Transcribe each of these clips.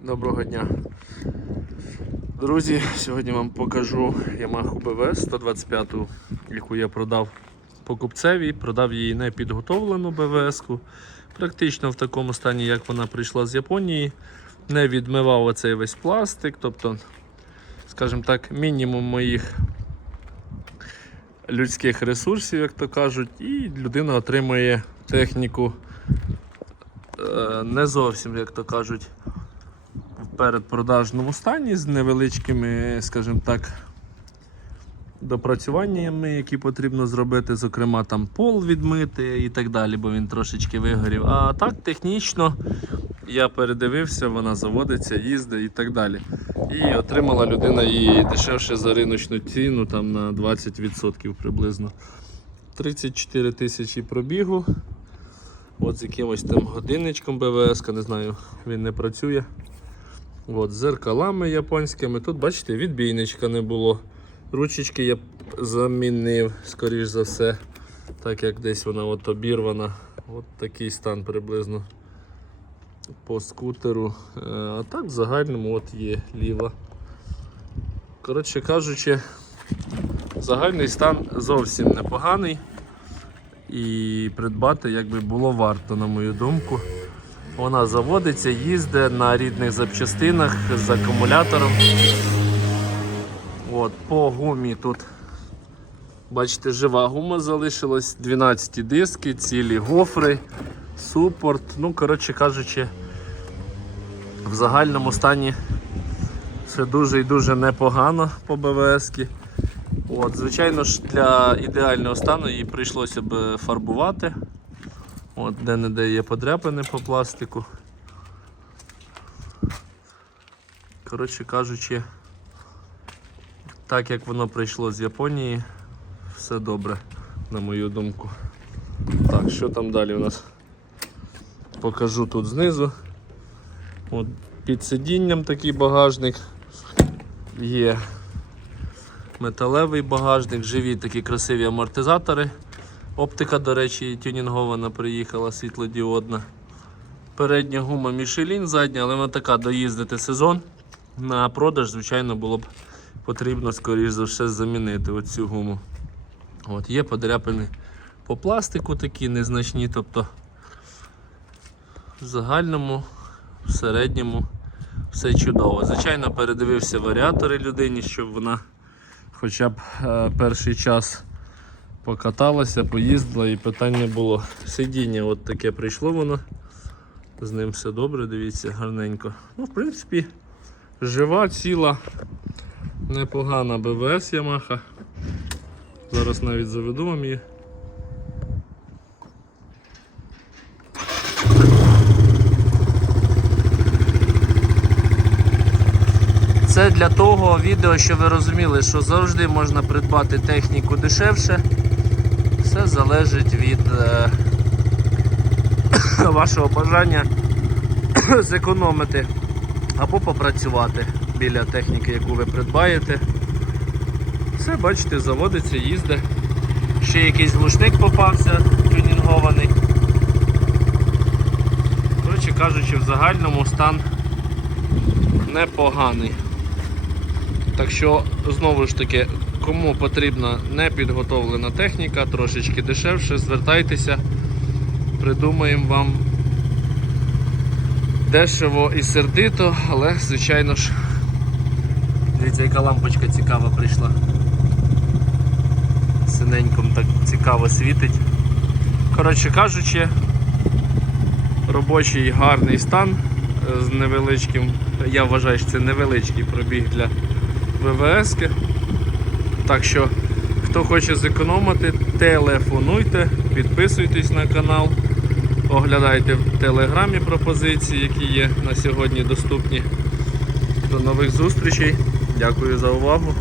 Доброго дня. Друзі, сьогодні вам покажу Yamaha BV 125, яку я продав покупцеві, продав її не підготовлену БВС-ку. Практично в такому стані, як вона прийшла з Японії. Не відмивав оцей весь пластик, тобто, скажімо так, мінімум моїх людських ресурсів, як то кажуть, і людина отримує техніку е, не зовсім, як то кажуть, передпродажному стані з невеличкими, скажімо так, допрацюваннями, які потрібно зробити, зокрема там пол відмити і так далі, бо він трошечки вигорів. А так технічно я передивився, вона заводиться, їздить і так далі. І отримала людина її дешевше за риночну ціну, там на 20% приблизно. 34 тисячі пробігу. От з якимось там годинничком БВС, не знаю, він не працює. От, з зеркалами японськими. Тут, бачите, відбійничка не було. Ручечки я замінив, скоріш за все, так як десь вона от обірвана. От такий стан приблизно по скутеру. Е, А так в загальному от є ліва. Коротше кажучи, загальний стан зовсім непоганий. І придбати якби було варто, на мою думку. Вона заводиться, їздить на рідних запчастинах з акумулятором. От, по гумі тут, бачите, жива гума залишилась, 12 диски, цілі гофри, супорт. Ну, коротше кажучи, в загальному стані все дуже і дуже непогано по БВС. От, звичайно ж, для ідеального стану її прийшлося б фарбувати. От де-не-де є подряпини по пластику. Коротше кажучи, так як воно прийшло з Японії, все добре, на мою думку. Так, що там далі у нас? Покажу тут знизу. От під сидінням такий багажник. Є металевий багажник, живі такі красиві амортизатори. Оптика, до речі, тюнінгована приїхала світлодіодна. Передня гума Michelin, задня, але вона така доїздити сезон. На продаж, звичайно, було б потрібно, скоріш за все, замінити оцю гуму. От, Є подряпини по пластику такі незначні, тобто в загальному, в середньому все чудово. Звичайно, передивився варіатори людині, щоб вона хоча б е, перший час покаталася, поїздила і питань не було. Сидіння от таке прийшло воно. З ним все добре, дивіться, гарненько. Ну, в принципі, жива, ціла, непогана БВС Yamaha. Зараз навіть заведу вам її. Це для того відео, щоб ви розуміли, що завжди можна придбати техніку дешевше. Все залежить від е, вашого бажання зекономити або попрацювати біля техніки, яку ви придбаєте. Все, бачите, заводиться, їздить. Ще якийсь глушник попався, тюнінгований. Коротше кажучи, в загальному стан непоганий. Так що, знову ж таки, кому потрібна непідготовлена техніка, трошечки дешевше, звертайтеся, придумаємо вам дешево і сердито, але, звичайно ж, дивіться, яка лампочка цікава прийшла. Синеньком так цікаво світить. Коротше кажучи, робочий гарний стан е, з невеличким, я вважаю, що це невеличкий пробіг для ВВС. -ки. Так що, хто хоче зекономити, телефонуйте, підписуйтесь на канал, оглядайте в телеграмі пропозиції, які є на сьогодні доступні. До нових зустрічей. Дякую за увагу.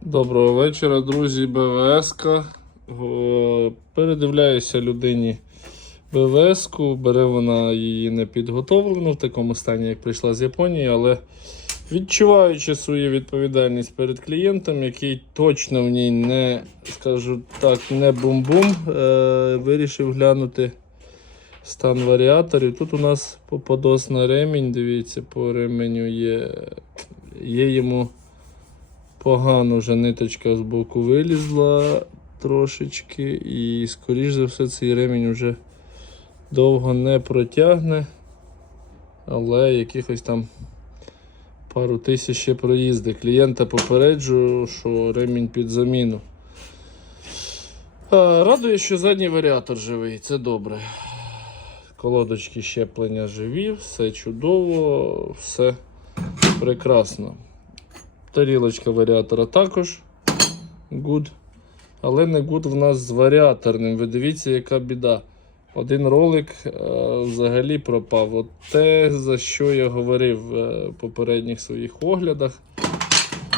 Доброго вечора, друзі. БВС-ка. Передивляюся людині БВС-ку. Бере вона її не підготовлену в такому стані, як прийшла з Японії, але відчуваючи свою відповідальність перед клієнтом, який точно в ній не, скажу так, не бум-бум, е, вирішив глянути стан варіаторів. Тут у нас попадос на ремінь, дивіться, по ременю є, є йому погано вже ниточка з боку вилізла трошечки, і, скоріш за все, цей ремінь вже довго не протягне, але якихось там пару тисяч ще проїзди. Клієнта попереджу, що ремінь під заміну. Радує, що задній варіатор живий, це добре. Колодочки щеплення живі, все чудово, все прекрасно. Тарілочка варіатора також good. Але не good в нас з варіаторним. Ви дивіться, яка біда. Один ролик е, взагалі пропав. От те, за що я говорив е, в попередніх своїх оглядах.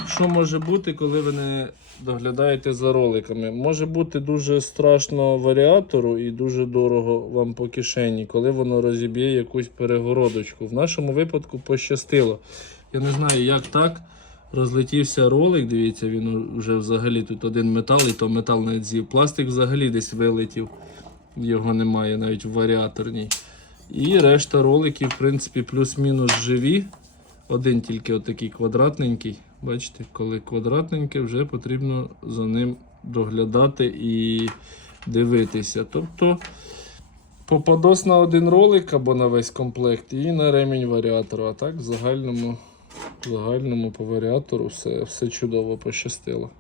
Що може бути, коли ви не доглядаєте за роликами? Може бути дуже страшно варіатору і дуже дорого вам по кишені, коли воно розіб'є якусь перегородочку. В нашому випадку пощастило. Я не знаю, як так. Розлетівся ролик, дивіться, він вже взагалі тут один метал, і то метал навіть з'їв. Пластик взагалі десь вилетів. Його немає навіть в варіаторній. І решта роликів, в принципі, плюс-мінус живі. Один тільки отакий квадратненький. Бачите, коли квадратненький, вже потрібно за ним доглядати і дивитися. Тобто попадос на один ролик або на весь комплект і на ремінь варіатора. А так в загальному, в загальному по варіатору все, все чудово пощастило.